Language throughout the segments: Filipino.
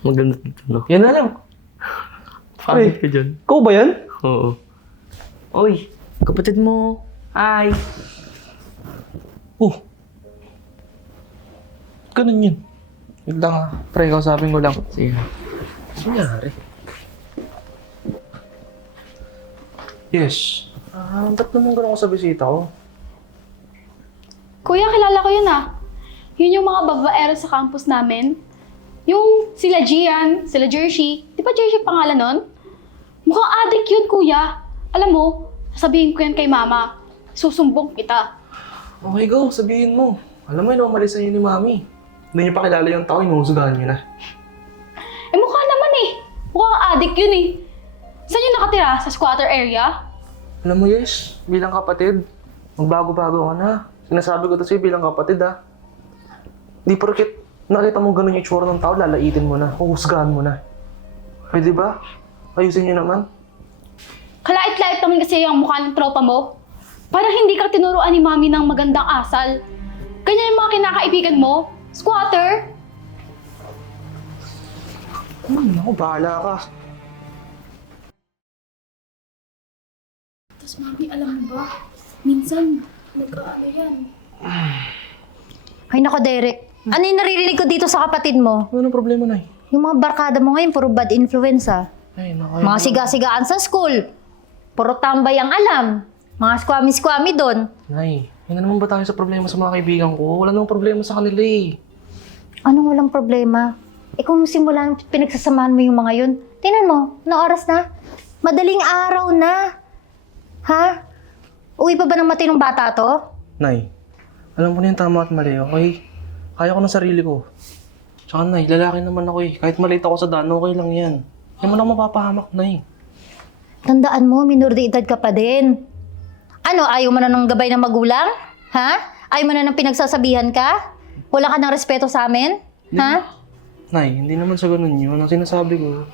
Maganda dito, no? Yan na lang. Pangit ka dyan. Ikaw ba yan? Oo. Oy, kapatid mo. Hi. Oh. Ganun yun. Wait lang ha. Pre, kausapin ko lang. Sige. Ano nangyari? Yes. Ba't naman ganun ko sa bisita ko? Kuya, kilala ko yun ah. Yun yung mga babaero sa campus namin. Yung sila Gian, sila Jersey. Di ba Jersey pangalan nun? Mukhang adik yun, kuya. Alam mo, sasabihin ko yan kay mama. Susumbong kita. Okay, go. Sabihin mo. Alam mo yun, umalis sa inyo ni Mami. Hindi niyo pa kilala yung tao, inuhusugahan niyo na. Eh mukha naman eh. Mukhang adik yun eh. Saan yung nakatira? Sa squatter area? Alam mo, Yes, bilang kapatid, magbago-bago ka na. Sinasabi ko to sa'yo bilang kapatid, ha. Di porket nakita mo ganun yung itsura ng tao, lalaitin mo na, huhusgahan mo na. Pwede ba? Ayusin niyo naman. Kalait-lait naman kasi yung mukha ng tropa mo. Parang hindi ka tinuruan ni mami ng magandang asal. Ganyan yung mga kinakaibigan mo. Squatter. Ako, bahala ka. Tapos mami, alam mo ba? Minsan, nagkaano yan. Ay nako, Derek. Ano yung naririnig ko dito sa kapatid mo? Ano problema, Nay? Yung mga barkada mo ngayon, puro bad influence ah. Ay, naku. Mga siga-sigaan sa school. Puro tambay ang alam. Mga squammy-squammy doon. Nay, hindi naman ba tayo sa problema sa mga kaibigan ko? Wala namang problema sa kanila eh. Anong walang problema? Eh kung simulan pinagsasamahan mo yung mga yun, tingnan mo, anong oras na? Madaling araw na. Ha? Uwi pa ba ng matinong bata to? Nay, alam ko na yung tama at mali, okay? Kaya ko ng sarili ko. Tsaka, Nay, lalaki naman ako eh. Kahit malate ako sa daan, okay lang yan. Hindi mo na ako mapapahamak, Nay. Tandaan mo, minor de edad ka pa din. Ano, ayaw mo na ng gabay ng magulang? Ha? Ayaw mo na ng pinagsasabihan ka? Wala ka ng respeto sa amin? Ha? Nay, hindi naman sa ganun yun. Ang sinasabi ko,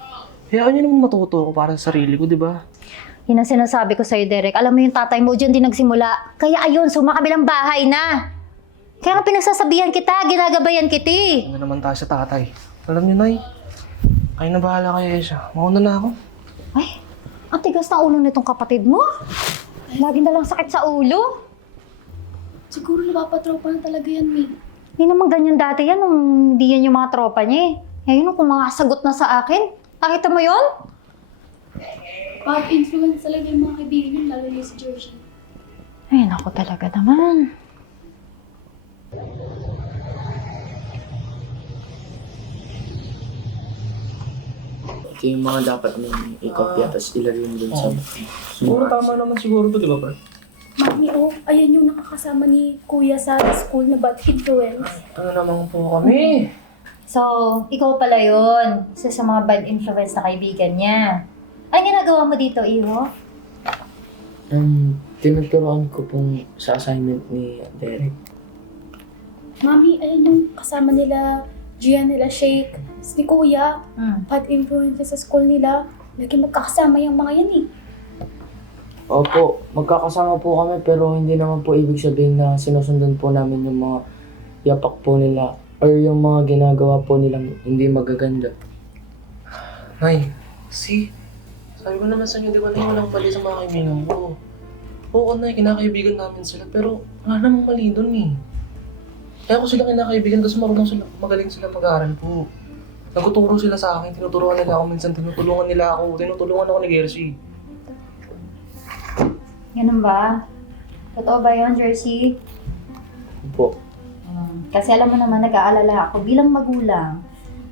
hayaan niyo naman matuto ako para sa sarili ko, di ba? Yun ang sinasabi ko sa'yo, Derek. Alam mo yung tatay mo dyan din nagsimula. Kaya ayun, sumakabilang bahay na. Kaya nga pinagsasabihan kita, ginagabayan kita. Ano naman tayo sa tatay? Alam niyo, Nay, kayo na bahala kay Esha. Mauna na ako. Ay, ang tigas na ulo nitong kapatid mo. Lagi na lang sakit sa ulo. Siguro napapatropa na talaga yan, May. Hindi naman ganyan dati yan nung hindi yan yung mga tropa niya eh. Ngayon kung mga sagot na sa akin, nakita mo yon? Bad influence talaga yung mga kaibigan yun, lalo yung si Jersey. Ay, naku talaga naman. Ito yung mga dapat mong i-copy tapos ilagay mo dun sa... Siguro tama naman siguro to, di ba, pre? Mami, oh, ayan yung nakakasama ni Kuya sa school na bad influence. Ano naman po kami? So, ikaw pala yun. Isa sa mga bad influence na kaibigan niya. Ay, ginagawa mo dito, Iho? Tinuturoan ko pong sa assignment ni Derek. Mami, ayan yung kasama nila Gian, nila Shake, si Kuya. Hmm. Bad influence sa school nila. Lagi magkakasama yung mga yan eh. Opo, magkakasama po kami pero hindi naman po ibig sabihin na sinusundan po namin yung mga yapak po nila or yung mga ginagawa po nilang hindi magaganda. Nay, sabi ko naman sa inyo, di ba na walang mali sa mga kaibigan ko? Oo, Nay, kinakaibigan namin sila, pero wala namang mali dun eh. Kaya ko sila kinakaibigan kasi magaling sila pag-aaral po. Nagtuturo sila sa akin, tinuturuan nila ako minsan, tinutulungan ako ni Gershi. Ganun ba? Totoo ba yun, Jersey? Opo. Kasi alam mo naman, nag-aalala ako bilang magulang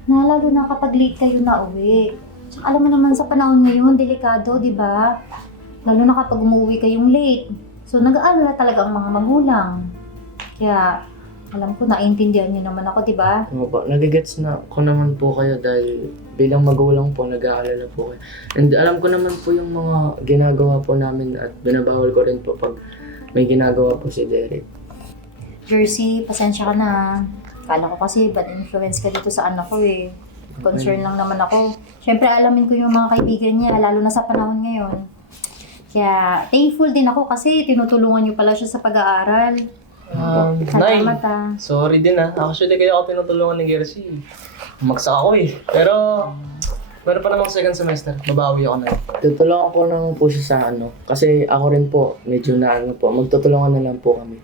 na lalo na kapag late kayo na uwi. Tsaka alam mo naman sa panahon ngayon, delikado, di ba? Lalo na kapag umuwi kayong late. So, nag-aalala talaga ang mga magulang. Kaya, alam ko, naiintindihan niyo naman ako, di ba? Opo, nagigets na ko naman po kayo dahil bilang magulang po, nag-aalala po kayo. And alam ko naman po yung mga ginagawa po namin at binabawal ko rin po pag may ginagawa po si Derek. Jersey, pasensya ka na. Kala ko kasi bad influence ka dito sa anak ko eh. Concern lang naman ako. Siyempre, alamin ko yung mga kaibigan niya, lalo na sa panahon ngayon. Kaya, thankful din ako kasi tinutulungan niyo pala siya sa pag-aaral. Nay, Salamat sorry din Actually, kaya ako tinutulungan ni Gersi. Umaksa ako eh. Pero, meron pa namang second semester. Babawi ako na yun. Tutulungan ko naman po siya sa ano. Kasi ako rin po, medyo na ano po. Magtutulungan na lang po kami.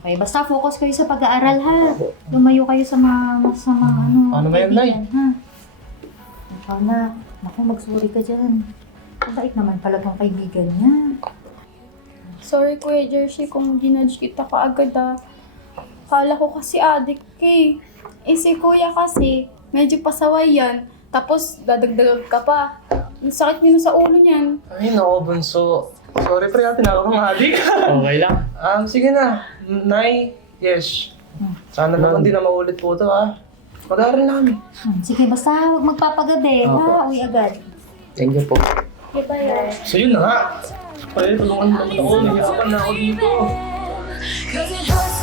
Okay, basta focus kayo sa pag-aaral ha. Lumayo kayo sa mga ano. Ano ba yan, Nay? kaibigan, ha? Ikaw na. Naku, mag-sorry ka dyan. Mabait naman pala tong kaibigan niya. Sorry Kuya Jersey kung ginudge kita kaagad Kala ko kasi addict ka eh. Si Kuya kasi, medyo pasaway yan. Tapos dadagdagan ka pa. Ang sakit niyo sa ulo niyan. Ay, nako, bunso. Sorry, pre, tinawag kong adik. Okay lang. Sige na. Nay, yes. Sana naman di na maulit po ito, Mag-aaral na kami. Sige, basta huwag magpapagabi. Ha, uwi agad. Thank you po. So yun na nga. Pwede, tulungan mo naman ako. Nahihirapan na ako dito. Cause it hurts